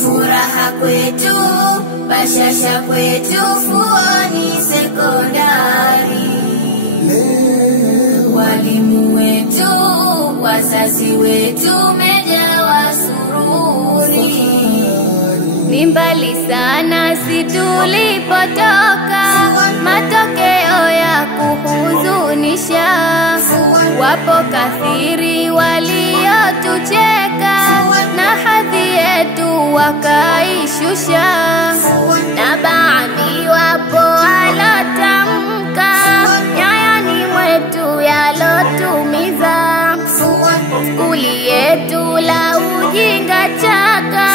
Furaha kwetu, bashasha kwetu, Fuoni Sekondari. Walimu wetu, wazazi wetu, mejawa sururi. Ni mbali sana si tulipotoka, matokeo ya kuhuzunisha. Wapo kathiri waliotucheka, na hadhi yetu wakaishusha. Na baadhi wapo walotamka nyoyoni mwetu yalotumiza. Skuli yetu la ujinga chaka,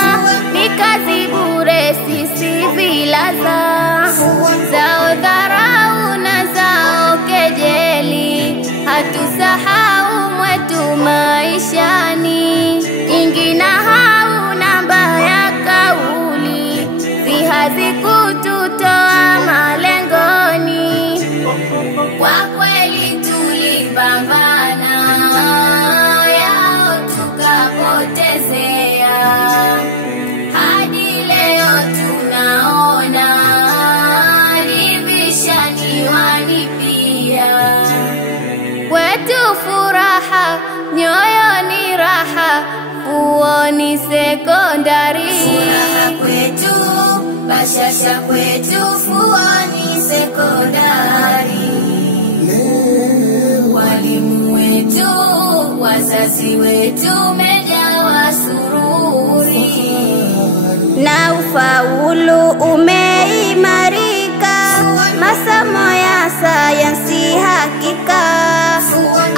ni kazi bure sisi vilaza. Zao dharau na zao kejeli, hatusahau mwetu maishani. Ingi na hau namba ya kauli, hazikututoa malengoni. Kwa kweli tulipambana, yao tukapotezea. Hadi leo tunaona divishani wanipia. Kwetu furaha, nyoyoni raha, Fuoni Sekondari. Furaha kwetu, bashasha kwetu, Fuoni Sekondari. Walimu wetu, wazazi wetu, mejawa sururi. Na ufaulu umeimarika, masomo ya sayansi hakika.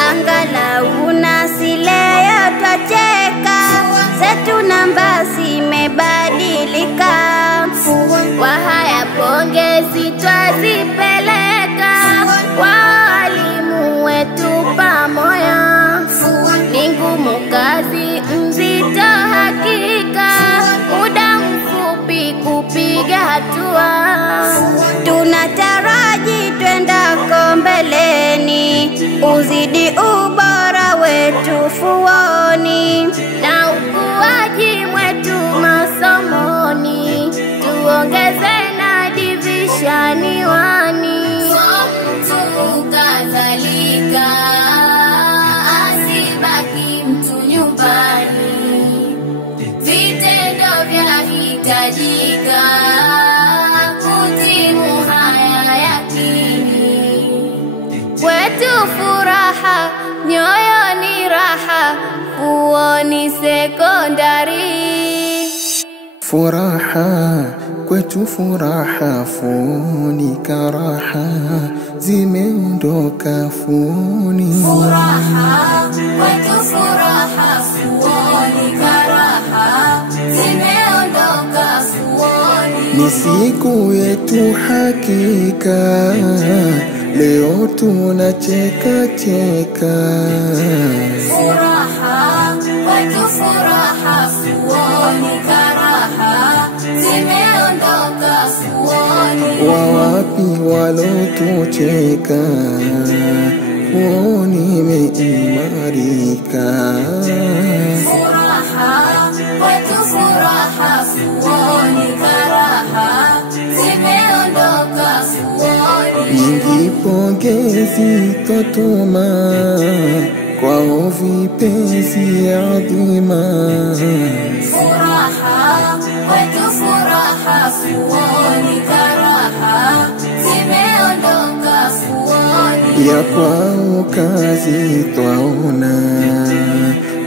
Angalau nasi leo twacheka, zetu namba zimebadilika. Wahaya pongezi twazipeleka, walimu wetu pamoja. Ni ngumu kazi mzito hakika, muda mfupi kupiga hatua. Tunataraji twendako mbeleni, uzidi ubora wetu Fuoni. Na ukuaji mwetu masomoni, tuongeze na divishani wani. Mtu kadhalika, asibaki mtu nyumbani. Vitendo vya hitajika, kutimu haya yakini. Kwetu furaha, nyoyoni raha, Fuoni Sekondari. Furaha kwetu furaha, Fuoni karaha, zimeondoka Fuoni. Furaha kwetu furaha, Fuoni karaha, zimeondoka Fuoni. Ni siku yetu hakika, leo tunacheka cheka. Furaha kwetu furaha, Fuoni karaha, zimeondoka Fuoni. Wawapi walotucheka, Fuoni imeimarika. Furaha kwetu furaha, Fuoni karaha, zimeondoka Fuoni. Nyingi pongezi twatuma, kwao vipenzi adhima. Furaha kwetu furaha, Fuoni karaha, zimeondoka Fuoni. Ya kwao kazi twaona,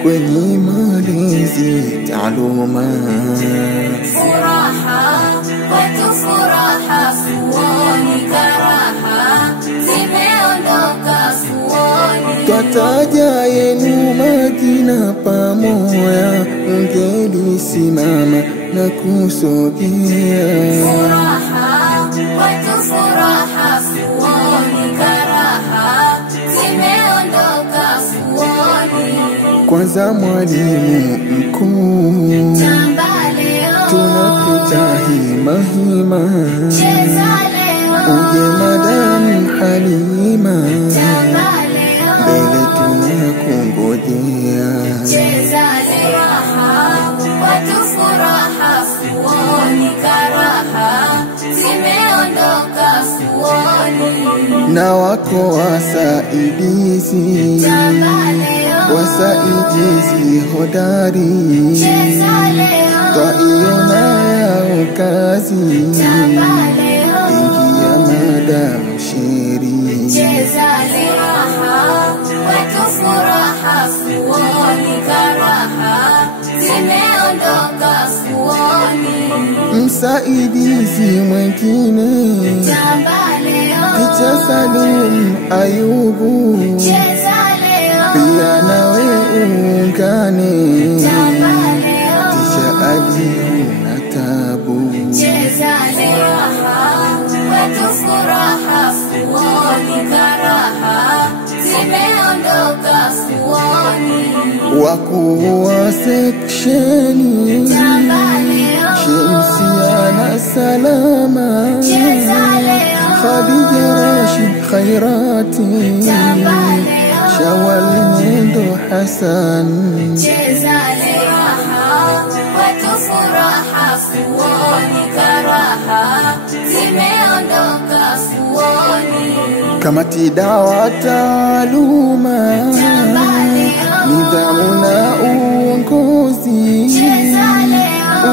kwenye malezi taaluma. Furaha kwetu furaha, Fuoni karaha, zimeondoka Fuoni. Twataja yenu majina pamoja, ungelisimama na kusogea. Furaha kwetu furaha, Fuoni karaha, zimeondoka Fuoni. Kwanza mwalimu mkuu, tunakuta hima hima, uje madamu na wako wasaidizi, wasaidizi hodari, twaiona yao kazi, ingia Madam Sheri. Cheza liraha, kwetu furaha, fuoni karaha, zimeondoka fuoni. Msaidizi mwengine Ticha Salum Ayubu, pia nawe uungane, Ticha Ali una tabu. Cheza liraha, kwetu furaha, fuoni karaha, zimeondoka fuoni. Wakuu wa seksheni Shamsia na Salama, Khadija Rashid Khairati, Shawal Mwendo Hassan. Cheza liraha, kwetu furaha, fuoni karaha, zimeondoka fuoni. Kamati dawa taaluma, nidhamu na uongozi,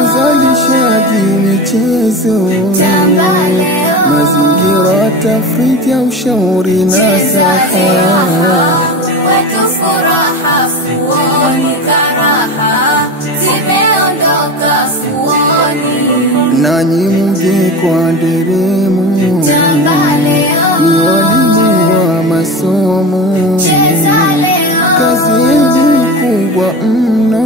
uzalishaji michezo, mazingira tafrija, ushauri nasaha. Kwetu furaha, fuoni karaha, zimeondoka fuoni. Nanyi mje kwa nderemo, ni walimu wa masomo, kazi yenu kubwa mno,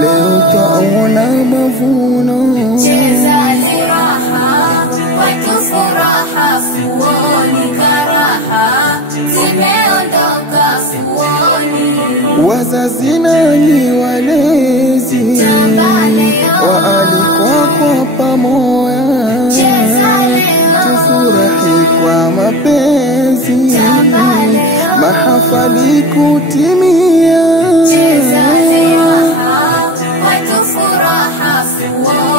leo twaona mavuno. Cheza liraha, kwetu furaha, fuoni karaha, zimeondoka fuoni. Wazazi nanyi walezi, waalikwa kwa pamoja, tufurahi kwa mapenzi, mahafali kutimia. Cheza liraha, kwetu furaha, fuoni